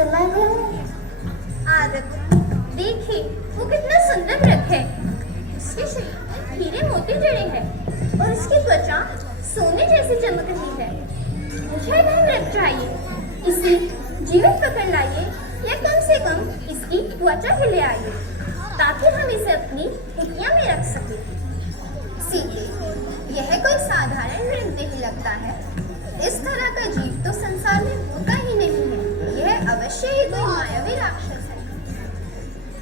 समय में हूँ। आदत देखिए वो कितना सुंदर वृक्ष है। इसके शरीर में हीरे मोती जड़े हैं और उसकी त्वचा सोने जैसी चमक रही है। मुझे वह वृक्ष चाहिए। इसे जीवित पकड़ लाइए या कम से कम इसकी त्वचा के ले आइए ताकि हम इसे अपनी कुटिया में रख सकें। सीधे यह कोई साधारण वृक्ष नहीं लगता है। इस तरह का जीव तो संसार में होता ही नहीं है। यह अवश्य ही कोई मायावी राक्षस है।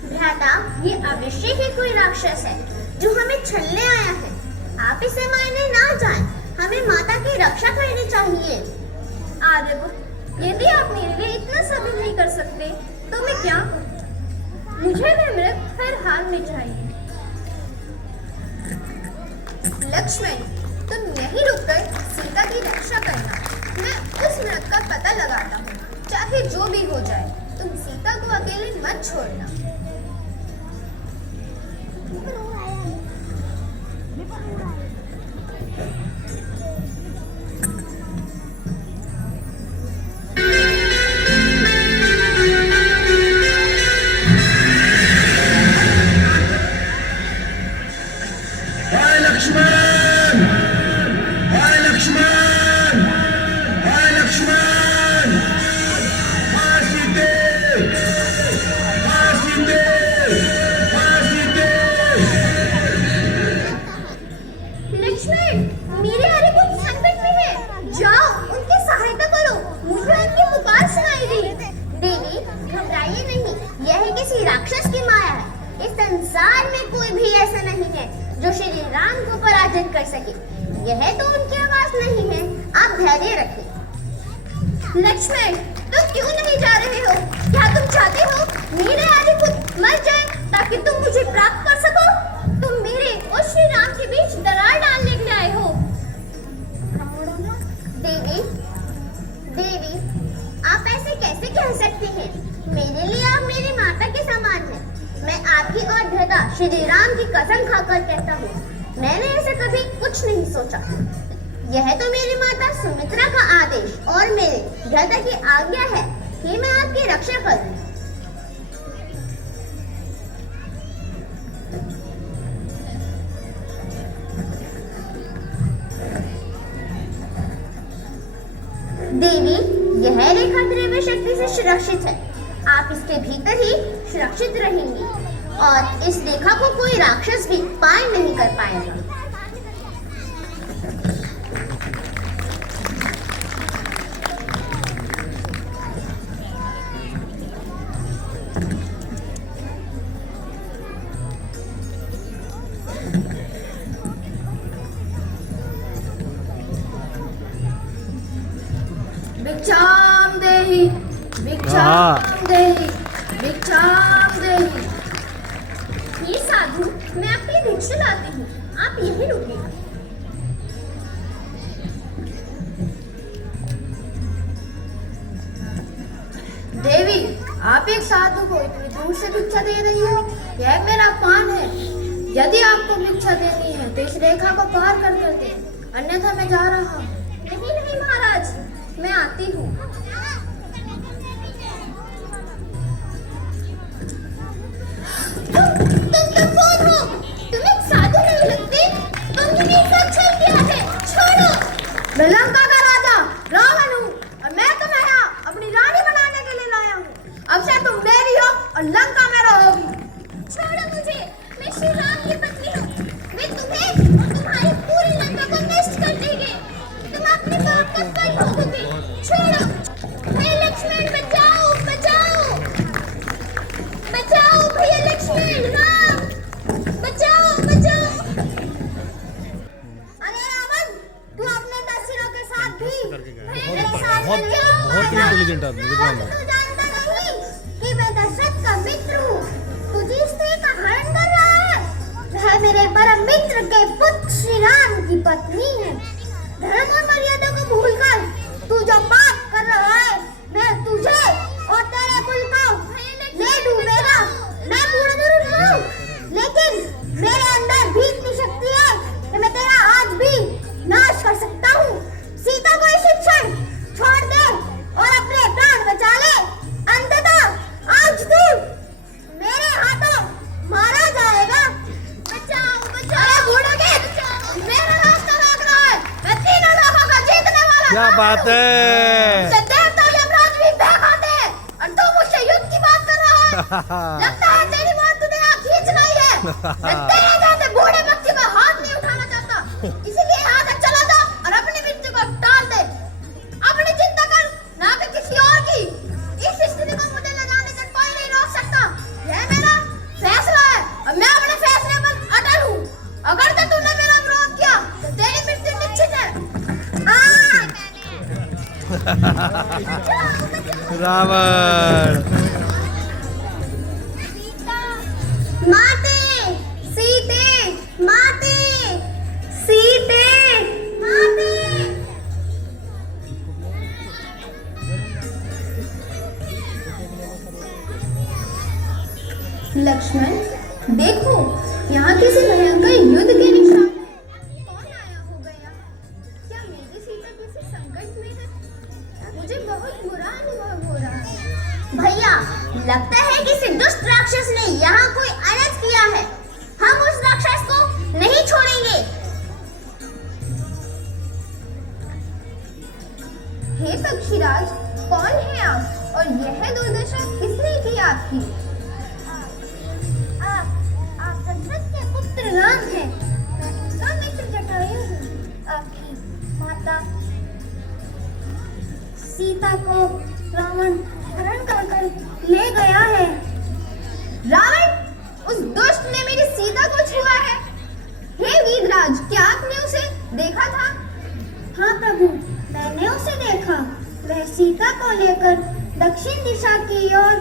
भ्राता, ये अवश्य ही कोई राक्षस है जो हमें छलने आया है। आप इसे मारने ना जाएं। हमें माता की रक्षा करनी चाहिए। आर्यभुक्त, यदि आप मेरे लिए इतना सब नहीं कर सकते तो मैं क्या करूं? मुझे वह मृग हर हाल में चाहिए। लक्ष्मण, तुम यहीं रुककर सीता की रक्षा करना। मैं उस मृग का पता लगाता हूँ। चाहे जो भी हो जाए, तुम सीता को अकेले मत छोड़ना। जो श्री राम को पराजित कर सके। यह तो उनकी आवाज नहीं है। आप धैर्य रखें। लक्ष्मण, तुम क्यों नहीं जा रहे हो? क्या तुम चाहते हो मेरे आदि पुत्र मर जाए ताकि तुम मुझे प्राप्त कर सको? तुम मेरे और श्री राम के बीच दरार डालने के लिए आए हो। देवी, देवी, आप ऐसे कैसे कह सकती हैं? मेरे लिए आप मेरी माता के समान हैं। मैं आपकी और भ्राता श्री राम की कसम खाकर कहता हूँ, मैंने ऐसा कभी कुछ नहीं सोचा। यह तो मेरी माता सुमित्रा का आदेश और मेरे भ्राता की आज्ञा है कि मैं आपकी रक्षा करूं। देवी, यह रेखा त्रैवय शक्ति से सुरक्षित है। आप इसके भीतर ही सुरक्षित रहेंगी और इस रेखा को कोई राक्षस भी पार नहीं कर पाएगा। भिक्षाम देहि, भिक्षाम देहि, भिक्षाम देहि। ये साधु, मैं आपकी भिक्षा लाती हूँ। आप यहीं रुकिएगा। देवी, आप एक साधु को इतनी दूर से भिक्षा दे रही हो। यह मेरा पान है। यदि आपको भिक्षा देनी है तो इस रेखा को पार कर कर दे, अन्यथा मैं जा रहा हूँ। नहीं नहीं महाराज, मैं आती हूँ। तुम कौन हो? तुम एक साधु नहीं लगते। तुमने मेरे साथ छल किया है। छोड़ो। मैं लंका का राजा रावण हूँ और मैं तुम्हें यहाँ अपनी रानी बनाने के लिए लाया हूँ। अब से तुम मेरी हो और लंका में रहोगी। छोड़ो मुझे। मैं श्री राम की पत्नी हूँ। मैं तुम्हें और तुम्हारी पूरी लंका को नष्ट कर देंगे। तुम अपने बाप का फल भोगोगे। छोड़ो। हे लक्ष्मण, बचाओ, बचाओ, बचाओ भैया लक्ष्मण, राम, बचाओ, बचाओ। अरे रावण, तू अपने दस्युओं के साथ भी बहुत इंटेलिजेंट आदमी तू जानता नहीं कि मैं दशरथ का मित्र हूँ। तुझे स्त्री का हरण कर रहा है। वह मेरे परम मित्र के पुत्र श्री राम की पत्नी है। धर्म और मर्यादा को भूलकर तू जो पाप कर रहा है, मैं तुझे और तेरे कुल को ले डूबेगा। मैं पूरा जरूर हूँ, लेकिन मेरे अंदर भी इतनी शक्ति है कि मैं तेरा आज भी नाश कर सकता हूँ। सीता को इस क्षण छोड़ दे और अपने प्राण बचा ले। अंत पाते। मुझे देवता यमराज भी भगाते हैं और तू मुझसे युद्ध की बात कर रहा है। लगता है तेरी मौत तुझे यहाँ खींचना ही है। मैं तेरे जैसे बूढ़े बच्चे का हाथ नहीं उठाना चाहता, इसीलिए यहाँ से चला जा और अपनी मृत्यु को टाल दे। अपनी चिंता कर, ना कि किसी और की। इस स्थिति को मुझे ले जाने से कोई नहीं रोक सकता। यह मेरा फैसला है और मैं अपने फैसले पर अटल हूँ। अगर तो तूने मेरा विरोध किया तो तेरी मृत्यु निश्चित है। रावण माते सीते माते सीते माते। लक्ष्मण, देखो यहाँ किसी भयंकर युद्ध के निशान हैं। कौन आया होगा यहाँ? क्या मेरी सीता किसी संकट में है? मुझे बहुत बुरा अनुभव हो रहा है। भैया, लगता है किसी दुष्ट राक्षस ने यहाँ कोई अनर्थ किया है। हम उस राक्षस को नहीं छोड़ेंगे। हे पक्षीराज, कौन है आप और यह दुर्दशा किसने की आपकी? आप दशरथ के पुत्र राम हैं। मैं उनका मित्र जटायु हूँ। आपकी माता सीता को रावण हरण कर ले गया है। रावण, उस दुष्ट ने मेरी सीता को छुआ है। हे वीरराज, क्या आपने उसे देखा था? हाँ प्रभु, मैंने उसे देखा। वह सीता को लेकर दक्षिण दिशा की ओर